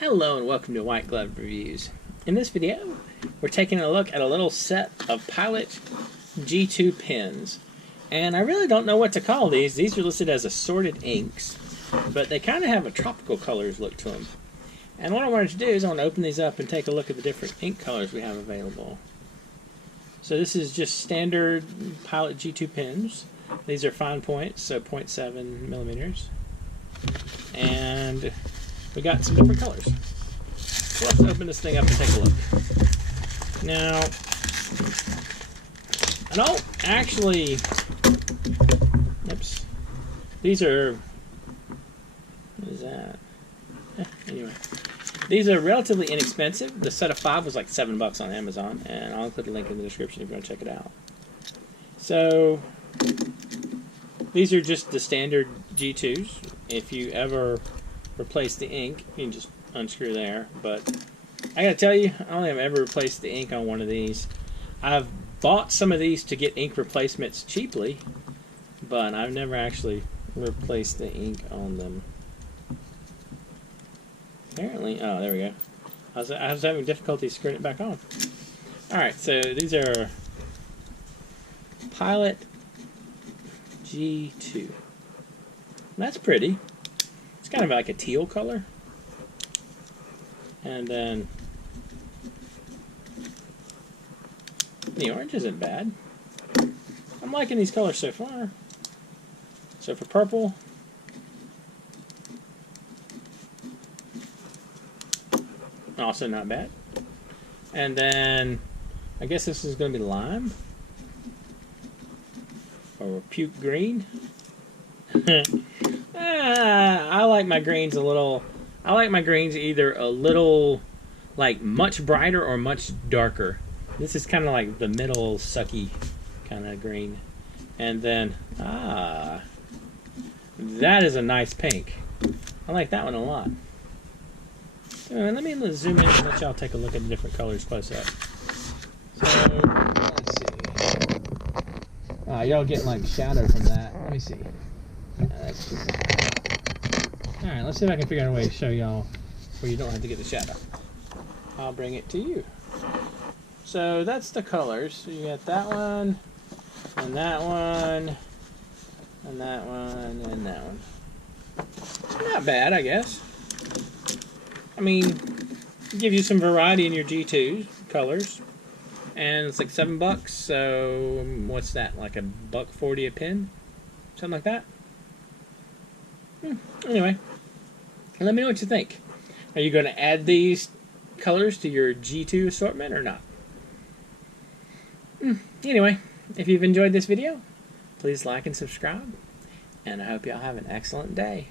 Hello and welcome to White Glove Reviews. In this video, we're taking a look at a little set of Pilot G2 pens. And I really don't know what to call these. These are listed as assorted inks, but they kind of have a tropical colors look to them. And what I wanted to do is I want to open these up and take a look at the different ink colors we have available. So this is just standard Pilot G2 pens. These are fine points, so 0.7 millimeters. And we got some different colors. So let's open this thing up and take a look. Now, I don't actually, oops, these are, what is that? Anyway, these are relatively inexpensive. The set of 5 was like $7 on Amazon, and I'll include a link in the description if you want to check it out. So, these are just the standard G2s. If you ever replace the ink, you can just unscrew there. But I gotta tell you, I only have ever replaced the ink on one of these. I've bought some of these to get ink replacements cheaply, but I've never actually replaced the ink on them. Apparently, oh, there we go. I was having difficulty screwing it back on. Alright, so these are Pilot G2. That's pretty. It's kind of like a teal color. And then the orange isn't bad. I'm liking these colors so far. So for purple, also not bad. And then I guess this is going to be lime or puke green. I like my greens a little. I like my greens either a little, like much brighter or much darker. This is kind of like the middle sucky kind of green. And then, that is a nice pink. I like that one a lot. Let me zoom in and let y'all take a look at the different colors close up. So, let's see. Y'all getting like shadow from that. Let me see. Alright, let's see if I can figure out a way to show y'all where you don't have to get the shadow. I'll bring it to you. So that's the colors. So you got that one, and that one, and that one, and that one. Not bad, I guess. I mean, give you some variety in your G2 colors. And it's like $7, so what's that? Like $1.40 a pen? Something like that? Anyway, let me know what you think. Are you going to add these colors to your G2 assortment or not? Anyway, if you've enjoyed this video, please like and subscribe. And I hope y'all have an excellent day.